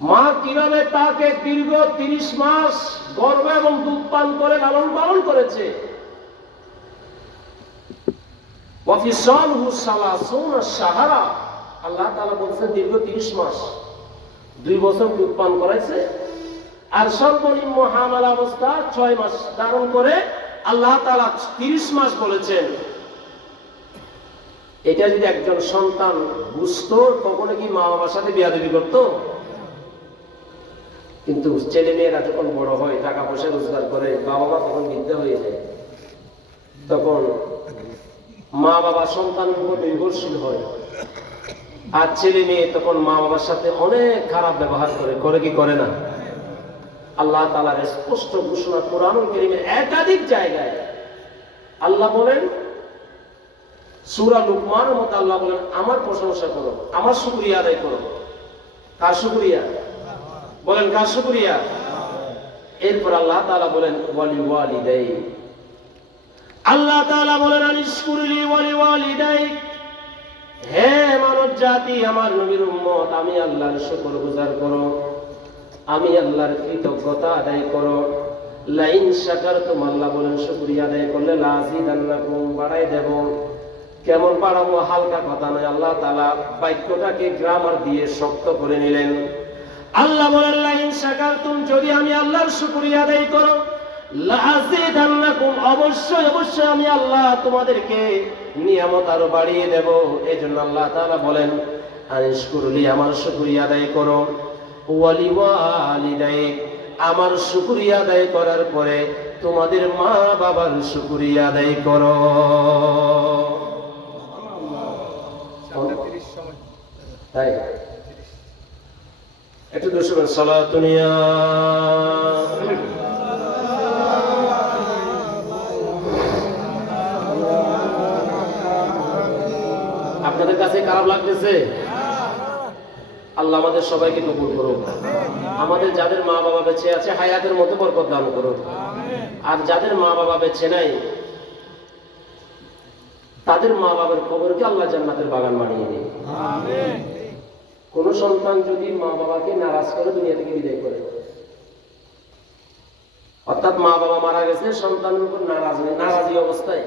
মা কিভাবে তাকে দীর্ঘ 30 মাস গর্ভ এবং দুধ পান করে লালন পালন করেছে। ওয়াফিসালহু সালাসুনা শাহরা, আল্লাহ তাআলা বলেছেন দীর্ঘ 30 মাস, 2 বছর দুধ পান করাইছে। আর সর্বনিম্ন হামাল অবস্থা 6 মাস ধারণ করে আল্লাহ তাআলা 30 মাস বলেছেন। এটা যদি একজন সন্তান বুঝতো, কখনো কি মা বাবার সাথে বিয়াদবি করতো? কিন্তু ছেলে মেয়েরা যখন বড় হয়, টাকা পয়সা রোজগার করে, বাবা মা তখন বৃদ্ধ হয়ে যায়, তখন মা বাবা সন্তানের উপর নির্ভরশীল হয়। আর ছেলে মেয়ে তখন মা বাবার সাথে অনেক খারাপ ব্যবহার করে কি করে না? আল্লাহ তাআলার স্পষ্ট ঘোষণা কোরআনুল কারীমের একাধিক জায়গায় আল্লাহ বলেন। সূরা লুকমানের মধ্যে আল্লাহ বলেন, আমার প্রশংসা করো, আমার শুকরিয়া আদায় করো। কার শুকরিয়া? বলেন কার শুকরিয়া? এরপর আল্লাহ তাআলা বলেন ওয়ালি ওয়ালিদাই, আল্লাহ তাআলা বলেন আনিশকুরলি ওয়ালি ওয়ালিদাই, হে মানব জাতি, আমার নবীর উম্মত, আমি আল্লাহর শুকরগুজার করো, আমি আল্লাহর কৃতজ্ঞতা আদায় করো। লাইন শাকারতুম, আল্লাহ বলেন শুকরিয়া আদায় করলে লাযিদান্নাকুম, বাড়াই দেব। কেমন বাড়াবো? হালকা কথা নয়, আল্লাহ তাআলা বাক্যটাকে গ্রামার দিয়ে শক্ত করে নিলেন। আল্লাহ বলেন লাইন শাকারতুম, যদি আমি আল্লাহর শুকরিয়া আদায় করো, লাযিদান্নাকুম, অবশ্যই অবশ্যই আমি আল্লাহ তোমাদেরকে নিয়ামত আরো বাড়িয়ে দেব। এজন্য আল্লাহ তাআলা বলেন আনিশকুরলি, আমার শুকরিয়া আদায় করো, ওয়ালি ওয়ালিদাই, আমার শুকরিয়া আদায় করার পরে তোমাদের মা বাবার শুকরিয়া আদায় করো। তাই একটু দুশোবার সালাতুনিয়া। আপনাদের কাছে খারাপ লাগতেছে? আল্লাহ আমাদের সবাইকে কবুল করুন। আমাদের যাদের মা বাবা বেঁচে আছে, হায়াতের মধ্যে বরকত দান করুন। আর যাদের মা বাবা বেঁচে নাই, তাদের মা বাবার কবরকে আল্লাহ জান্নাতের বাগান বানিয়ে দিন। কোন সন্তান যদি মা বাবাকে নারাজ করে দুনিয়া থেকে বিদায় করে, অর্থাৎ মা বাবা মারা গেছে, সন্তানের উপর নারাজি অবস্থায়,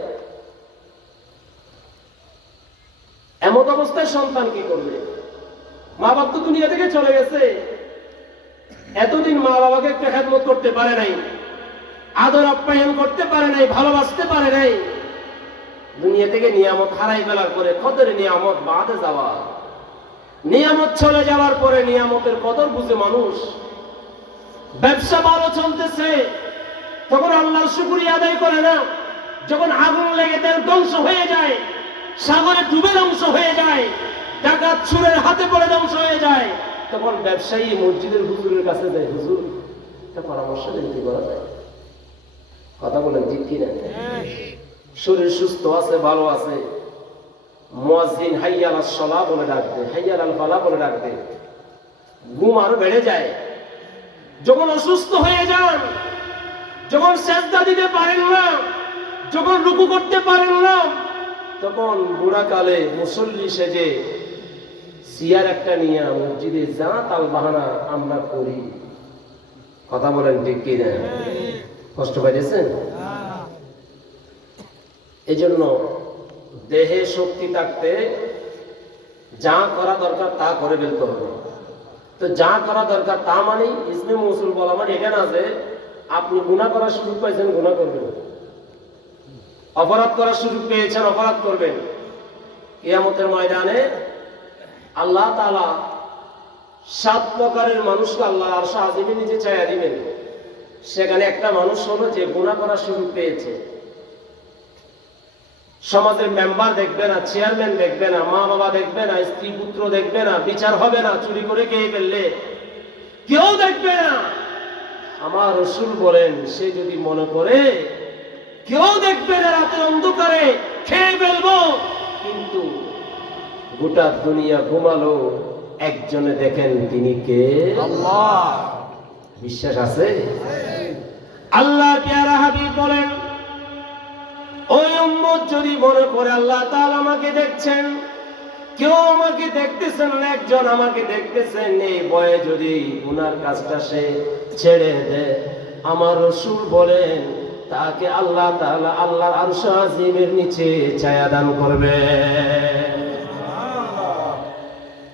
এমন অবস্থায় সন্তান কি করবে? মা বাবা তো দুনিয়া থেকে চলে গেছে, এতদিন মা বাবাকে একটু খেদমত করতে পারে নাই, আদর আপ্যায়ন করতে পারে নাই, ভালোবাসতে পারে নাই। দুনিয়া থেকে নিয়ামত হারাই ফেলার পরে কদরে নিয়ামত বাদে যাওয়া, নিয়ামত চলে যাওয়ার পরে নিয়ামতের কদর বুঝে মানুষ। ব্যবসা ভালো চলতেছে, তখন আল্লাহর শুকরিয়া আদায় করে না। যখন আগুন লেগে তেল ধ্বংস হয়ে যায়, সাগরে ডুবে ধ্বংস হয়ে যায়, ডাকাত চোরের হাতে পড়ে ধ্বংস হয়ে যায়, তখন ব্যবসায়ী মসজিদের হুজুরের কাছে যায়, হুজুর একটা পরামর্শ দিতে করা যায়। কথা বলেন ঠিক কিনা? শরীর সুস্থ আছে, ভালো আছে, মুয়াজ্জিন হাইয়া আলাস সালাহ বলে ডাক দেয়, হাইয়া আলাল ফালাহ বলে ডাক দেয়, ঘুম আরো বেড়ে যায়। যখন অসুস্থ হয়ে যান, যখন সেজদা দিতে পারেন না, যখন রুকু করতে পারেন না, তখন বুড়াকালে মুসল্লি সেজে চেয়ার একটা নিয়ে মসজিদে যা তাল বাহানা আমরা করি। কথা বলেন ঠিক কিনা? কষ্ট পাইতেছেন? এই জন্য দেহে শক্তি থাকতে যা করা দরকার তা করে ফেলতে হবে। তো যা করা দরকার তা মানে ইসমে মৌসুল বলা মানে এটা না যে আপনি গুনাহ করার সুযোগ পাইছেন গুনাহ করবেন, অপরাধ করার সুযোগ পেয়েছেন অপরাধ করবেন। কিয়ামতের ময়দানে আল্লাহ তাআলা 7 প্রকারের মানুষকে আল্লাহ আরশ আজিমে নিচে ছায়া দিবেন। সেখানে একটা মানুষ হলো যে গুনাহ করার সুযোগ পেয়েছে। সমাজের মেম্বার দেখবে না, চেয়ারম্যান দেখবে না, মা বাবা দেখবে না, স্ত্রী পুত্র দেখবে না, বিচার হবে না, চুরি করে খেয়ে ফেললে কেউ দেখবে না। আমার রাসূল বলেন, সে যদি মনে করে কেউ দেখবে না, রাতের অন্ধকারে খেয়ে ফেলবো, কিন্তু গোটা দুনিয়া ঘুমালো, একজনে দেখেন তিনি কে? আল্লাহ। বিশ্বাস আছে? আল্লাহ প্যারা হাবিব বলেন, ওই উম্মত যদি মনে করে আল্লাহ তাআলা আমাকে দেখছেন, কেউ আমাকে দেখতেছেন না, একজন আমাকে দেখতেছেন, এই ভয়ে যদি গুনার কাজটা সে ছেড়ে দেয়, আমার রাসূল বলেন তাকে আল্লাহ তাআলা আল্লাহর আরশ আজিমের নিচে ছায়া দান করবে।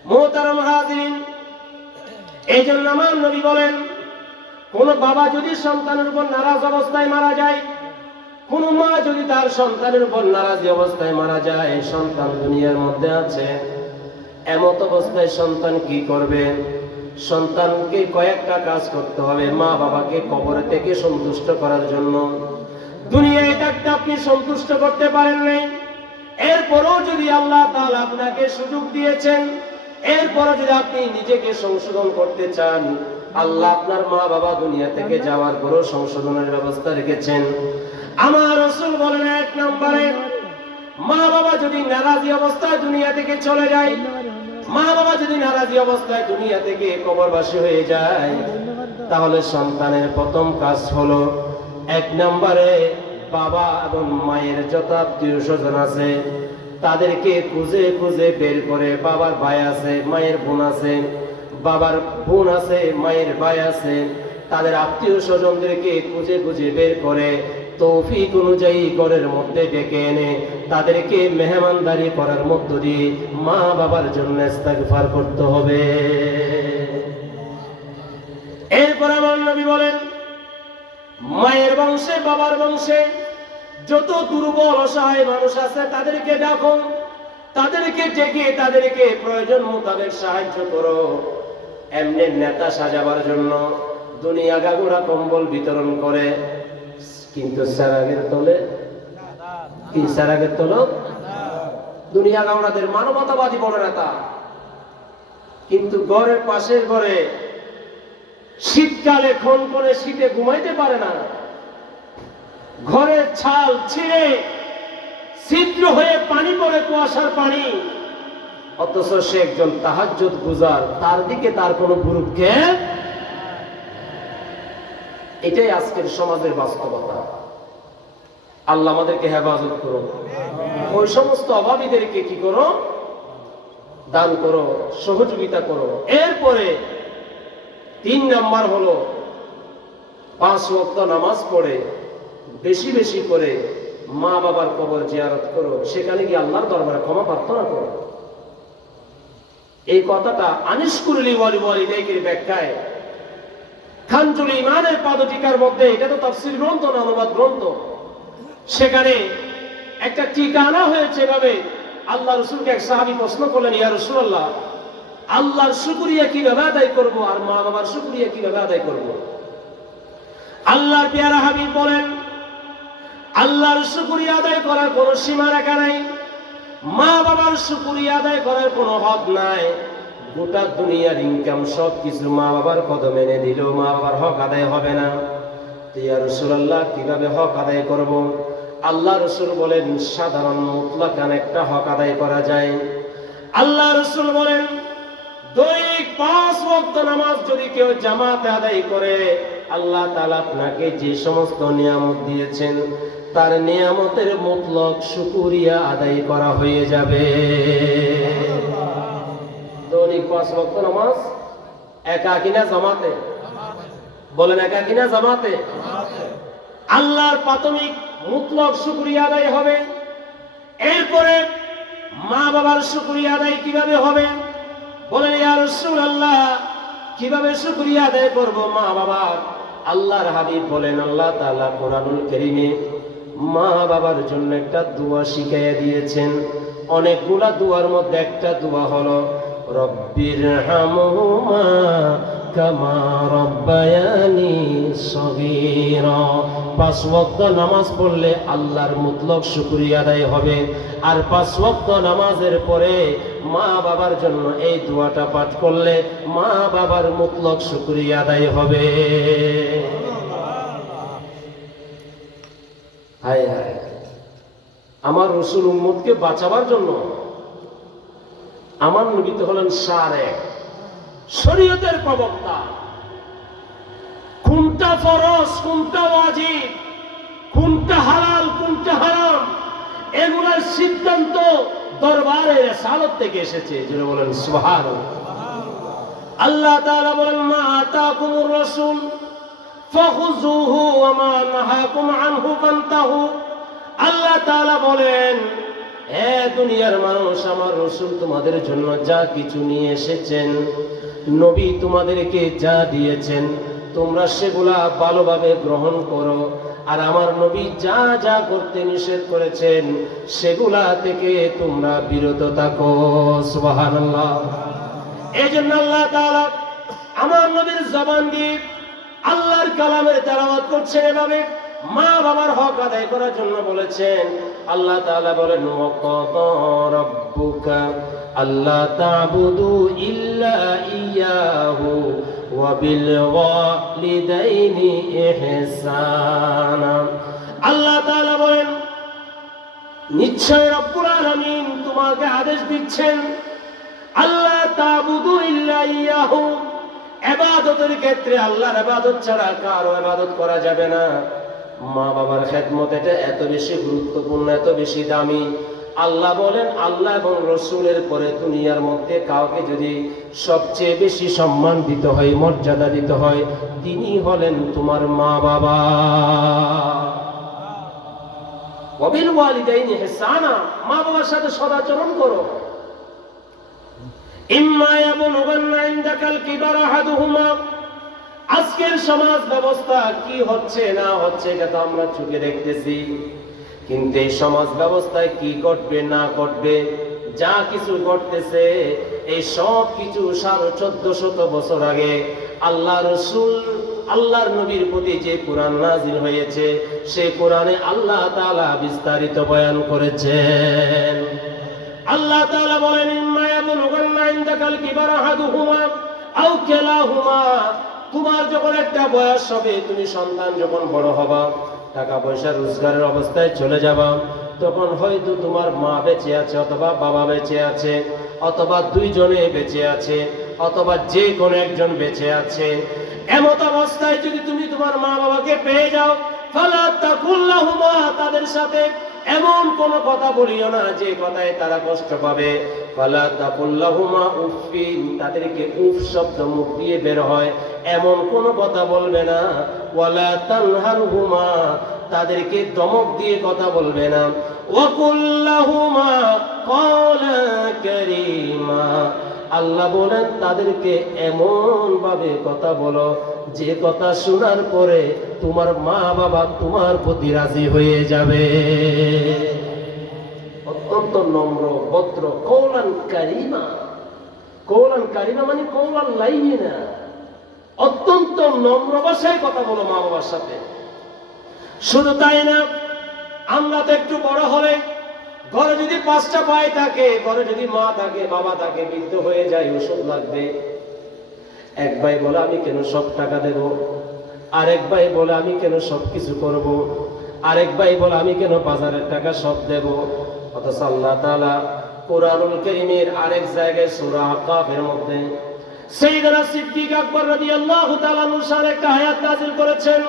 মুহতারাম হাজিরিন, এই জন্য আমার নবী বলেন, কোন বাবা যদি সন্তানের উপর নারাজ অবস্থায় মারা যায়, কোন মা যদি তার সন্তানের উপর নারাজি অবস্থায় মারা যায়, সন্তান দুনিয়ার মধ্যে আছে, এমত অবস্থায় সন্তান কি করবে? সন্তানকে কয়েকটা কাজ করতে হবে মা বাবাকে কবর থেকে সন্তুষ্ট করার জন্য। দুনিয়ায় তাকে আপনি সন্তুষ্ট করতে পারেন নাই, এরপরও যদি আল্লাহ তাআলা আপনাকে সুযোগ দিয়েছেন, এরপরও যদি আপনি নিজেকে সংশোধন করতে চান, আল্লাহ আপনার মা বাবা দুনিয়া থেকে যাওয়ার পরও সংশোধনের ব্যবস্থা রেখেছেন। আমার রাসূল বলেন, এক নম্বরে মা বাবা যদি নারাজি অবস্থায় দুনিয়া থেকে চলে যায়, মা বাবা যদি নারাজি অবস্থায় দুনিয়া থেকে কবরবাসী হয়ে যায়, তাহলে সন্তানের প্রথম কাজ হলো, এক নম্বরে বাবা এবং মায়ের যত আত্মীয় স্বজন আছে তাদেরকে খুঁজে খুঁজে বের করে, বাবার ভাই আছে, মায়ের বোন আছে, বাবার বোন আছে, মায়ের ভাই আছে, তাদের আত্মীয় স্বজনদেরকে খুঁজে খুঁজে বের করে তৌফিক অনুযায়ী ঘরের মধ্যে ডেকে এনে তাদেরকে মেহমানদারি করার মধ্য দিয়ে মা বাবার জন্য ইস্তিগফার করতে হবে। এরপর আমার নবী বলেন, মায়ের বংশে বাবার বংশে যত দুর্বল অসহায় মানুষ আছে তাদেরকে ডাকো, তাদেরকে ডেকে তাদেরকে প্রয়োজন মোতাবেক সাহায্য করো। এমনি নেতা সাজাবার জন্য দুনিয়া গাগুড়া কম্বল বিতরণ করে, কিন্তু সারাগের তলে কি? সারাগের তলে দুনিয়া গাওড়াদের মানবতাবাদী বড় নেতা, কিন্তু ঘরের পাশের ঘরে শীতকালে খন করে শীতে ঘুমাইতে পারে না, ঘরের ছাল ছিঁড়ে ছিদ্র হয়ে পানি পড়ে, কুয়াশার পানি, অথচ সে একজন তাহাজ্জুদ গুজার, তার দিকে তার কোনো ভ্রুক্ষেপ। এটাই আজকের সমাজের বাস্তবতা। আল্লাহ আমাদেরকে হেফাজত করো। ওই সমস্ত অভাবীদেরকে কি করো? দান করো, সহযোগিতা করো। এরপরে 3 নাম্বার হলো 5 ওয়াক্ত নামাজ পড়ে বেশি বেশি করে মা বাবার কবর জিয়ারত করো, সেখানে গিয়ে আল্লাহর দরবারে ক্ষমা প্রার্থনা করো। এই কথাটা আনিস কুরলি ওয়ালিদাইকের ব্যাখ্যায় খানজুল ইমানের পাদটিকার মধ্যে, এটা তো তাফসীর গ্রন্থ না, অনুবাদ গ্রন্থ, সেখানে একটা টিকা আনা হয়েছে এভাবে। আল্লাহ রাসূলকে এক সাহাবী প্রশ্ন করলেন, ইয়া রাসূলুল্লাহ, আল্লাহর শুকরিয়া কিভাবে আদায় করব আর মা বাবার শুকরিয়া কিভাবে আদায় করব? আল্লাহর পেয়ারা হাবিব বলেন, আল্লাহর শুকরিয়া আদায় করার কোনো সীমা রেখা নাই, মা বাবার শুকরিয়া আদায় করার কোনো হদ নাই। গোটা দুনিয়ার ইনকাম সব কিছু মা বাবার কদমে এনে দিলেও মা বাবার হক আদায় হবে না। ইয়া রাসূলুল্লাহ, কিভাবে হক আদায় করব? আল্লাহ রাসূল বলেন, সাধারণ মুতলাকান একটা হক আদায় করা যায়। আল্লাহ রাসূল বলেন, দৈনিক 5 ওয়াক্ত নামাজ যদি কেউ জামাতে আদায় করে, আল্লাহ তাআলা আপনাকে যে সমস্ত নিয়ামত দিয়েছেন তার নিয়ামতের মুতলক শুকরিয়া আদায় করা হয়ে যাবে। দৈনিক 5 ওয়াক্ত নামাজ একা কিনা জামাতে? বলেন একা কিনা জামাতে? আল্লাহর প্রাথমিক মুতলক শুকরিয়া আদায় হবে। এরপরে মা বাবার শুকরিয়া আদায় কিভাবে হবে? বলেন, ইয়া রাসূলুল্লাহ, কিভাবে শুকরিয়া আদায় করব মা বাবার? আল্লাহর হাবিব বলেন, আল্লাহ তাআলা কোরআনুল কারীমে মা বাবার জন্য একটা দোয়া শিখাইয়া দিয়েছেন। অনেকগুলা দোয়ার মধ্যে একটা দোয়া হলো, রব্বিরহামহুমা কামা রব্বায়ানি সগীরা। 5 ওয়াক্ত নামাজ পড়লে আল্লাহর মুতলক শুকরিয়া আদায় হবে। আর 5 ওয়াক্ত নামাজের পরে মা বাবার জন্য এই দোয়াটা পাঠ করলে মা বাবার মুতলক শুকরিয়া আদায় হবে। হায় হায়, আমার রাসূল উম্মতকে বাঁচাবার জন্য আমার নবী তো হলেন শরীয়তের প্রবক্তা। কোনটা ফরজ, কোনটা ওয়াজিব, কোনটা হালাল, কোনটা হারাম, এগুলোর সিদ্ধান্ত দরবারে রিসালাত থেকে এসেছে। জোরে বলেন সুবহানাল্লাহ। আল্লাহ তাআলা বলেন মা আতাকুমুর রাসূল ফাখুযুহু ওয়া মা নাহাকুম আনহু ফান্তাহু। আল্লাহ তাআলা বলেন হে দুনিয়ার মানুষ, আমার রাসূল তোমাদের জন্য যা কিছু নিয়ে এসেছেন, নবী তোমাদেরকে যা দিয়েছেন, তোমরা সেগুলা ভালোভাবে গ্রহণ করো। আর আমার নবী যা যা করতে নিষেধ করেছেন সেগুলা থেকে তোমরা বিরত থাকো। সুবহানাল্লাহ। এই জন্য আল্লাহ তাআলা আমার নবীর জবান দিয়ে আল্লাহর কালামের তেলাওয়াত করছেন, এভাবে মা বাবার হক আদায় করার জন্য বলেছেন। আল্লাহ তাআলা বলেন ওয়াকাদা রাব্বুকা আল্লা তা'বুদু ইল্লা ইয়াহু ওয়া বিল ওয়ালিদাইনি ইহসানা। আল্লাহ তাআলা বলেন নিশ্চয় রব্বুল আলামিন তোমাকে আদেশ দিচ্ছেন আল্লাহ তা'বুদু ইল্লা ইয়াহু, ইবাদতের ক্ষেত্রে আল্লাহর ইবাদত ছাড়া কারো ইবাদত করা যাবে না। মা বাবার খেদমত এটা এত বেশি গুরুত্বপূর্ণ, এত বেশি দামি। আল্লাহ বলেন আল্লাহ এবং রাসূলের পরে দুনিয়ার মধ্যে কাউকে যদি সবচেয়ে বেশি সম্মান দিতে হয়, মর্যাদা দিতে হয়, তিনি হলেন তোমার মা বাবা। ওয়া বিল ওয়ালিদাইনি ইহসানা, মা বাবার সাথে সদাচরণ করো। ইম্মা ইয়াবলুগান্না ইনদাকাল কিবারা আহাদুহুমা। আজকের সমাজ ব্যবস্থা কি হচ্ছে না হচ্ছে এটা তো আমরা চোখে দেখতেছি, কিন্তু এই সমাজ ব্যবস্থায় কি ঘটবে না ঘটবে, যা কিছু ঘটতেছে এই সব কিছু 1450 বছর আগে আল্লাহ রাসূল আল্লাহর নবীর প্রতি যে কোরআন নাযিল হয়েছে সেই কোরআনে আল্লাহ তাআলা বিস্তারিত বয়ান করেছেন। আল্লাহ তাআলা বলেন ইম্মা ইয়াবলুগান্না ইনদাকাল কিবারা আহাদুহুমা আও কিলাহুমা। তোমার যখন একটা বয়স হবে, তুমি সন্তান যখন বড় হবা, টাকা পয়সা রোজগারের অবস্থায় চলে যাবা, তখন হয়তো তোমার মা বেঁচে আছে অথবা বাবা বেঁচে আছে অথবা দুইজনে বেঁচে আছে অথবা যে কোনো একজন বেঁচে আছে। এমত অবস্থায় যদি তুমি তোমার মা বাবাকে পেয়ে যাও, ফালা তাকুল্লাহুমা, তাদের সাথে এমন কোন কথা বলিও না যে কথায় তারা কষ্ট পাবে। ফালা তাকুল্লাহুমা উফিন, তাদেরকে উফ শব্দ মুখ দিয়ে বের হয় এমন কোন কথা বলবে না। ওয়ালা তানহারহুমা, তাদেরকে ধমক দিয়ে কথা বলবে না। ওয়া কুল্লাহুমা ক্বালা কারীমা, আল্লাহ বলেন তাদেরকে এমন ভাবে কথা বলো যে কথা শোনার পরে তোমার মা বাবা তোমার প্রতি রাজি হয়ে যাবে। অত্যন্ত নম্র ভদ্র, কওলান কারীমা। কওলান কারীমা মানে কওলান লাইয়িনা, অত্যন্ত নম্র ভাষায় কথা বলো মা বাবার সাথে। শুধু তাই না, আমরা তো একটু বড় হলে ঘরে যদি 5টা ভাই থাকে, ঘরে যদি মা থাকে বাবা থাকে, বৃদ্ধ হয়ে যায়, ওষুধ লাগবে, এক ভাই বলে আমি কেন সব টাকা দেব, আরেক ভাই বলে আমি কেন সব কিছু করব, আরেক ভাই বলে আমি কেন বাজারের টাকা সব দেব। অথচ আল্লাহ তাআলা কুরআনুল কারীমের আরেক জায়গায় সূরা আকাফের মধ্যে সাইয়েদনা সিদ্দিক আকবর রাদিয়াল্লাহু তাআলা আনহু একটা আয়াত নাযিল করেছেন।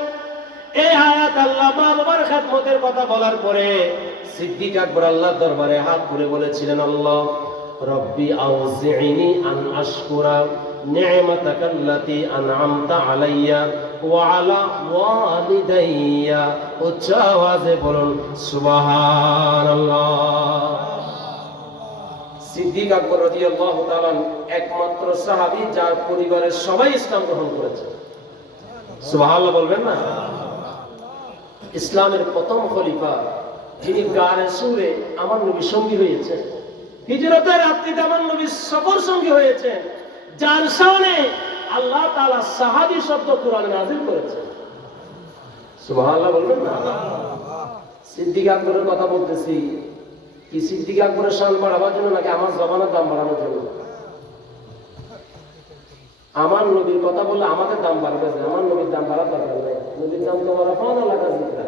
এই আয়াত আল্লাহ মা বাবার খেদমতের কথা বলার পরে সিদ্দিক আকবর আল্লাহর দরবারে হাত তুলে বলেছিলেন, আল্লাহ রব্বি আউজি'নি আন আশকুরা নি'মাতাকাল্লাতী আন'আমতা আলাইয়া ওয়া আলা ওয়ালিদাইয়া। উচ্চ আওয়াজে বলুন সুবহানাল্লাহ। সিদ্দিক আকবর রাদিয়াল্লাহু তাআলা একমাত্র সাহাবী যার পরিবারের সবাই ইসলাম গ্রহণ করেছে। সুবহানাল্লাহ বলবেন না? ইসলামের প্রথম খলিফা যিনি গারে সুরে আমার নবীর সঙ্গী হয়েছেন, হিজরতের রাত্রিতে আমার নবীর সফর সঙ্গী হয়েছেন, যার শানে আল্লাহ তাআলা সাহাবী শব্দ কোরআনে নাযিল করেছেন। সুবহানাল্লাহ বলবেন না? সিদ্দিক আকবরের কথা বলতেছি, কি সিদ্দিক আকবরের শান বাড়াবার জন্য নাকি আমার জবানের দাম বাড়ানোর জন্য? আমার নবীর কথা বললে আমাদের দাম বাড়বে, আমার নবীর দাম বাড়ার দরকার নেই। নবীর দাম তো রাফানা লাকা যিকরা,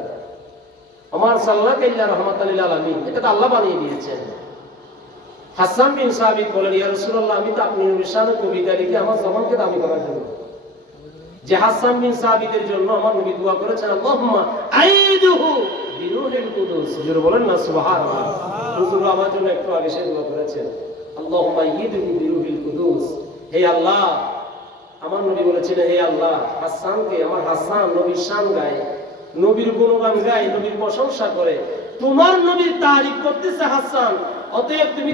আমার সাল্লাল্লাহু আলাইহি রাহমাতাল লিল আলামিন, এটা তো আল্লাহ বানিয়ে দিয়েছেন। হাসান বিন সাবিত বলেন, ইয়া রাসূলুল্লাহ, আমি তো আপনি নবীর শানে কবিতা লিখে আমার জবানকে দামি করার জন্য। যে হাসান বিন সাবিতের জন্য আমার নবী দোয়া করেছেন, আল্লাহুম্মা আইদুহু বিরুহিল কুদুস। হুজুর বলেন না সুবহানাল্লাহ। হুজুর আমার জন্য একটু আগে সে দোয়া করেছেন, আল্লাহুম্মা ইয়িদহু বিরুহিল কুদুস। হে আল্লাহ, আমার নবী বলেছিলেন, হে আল্লাহ হাসানকে, আমার হাসান নবীর শান গায়, নবীর গুণগান গায়, নবীর প্রশংসা করে, তোমার নবীর তারিফ করতেছে হাসান, অতএব তুমি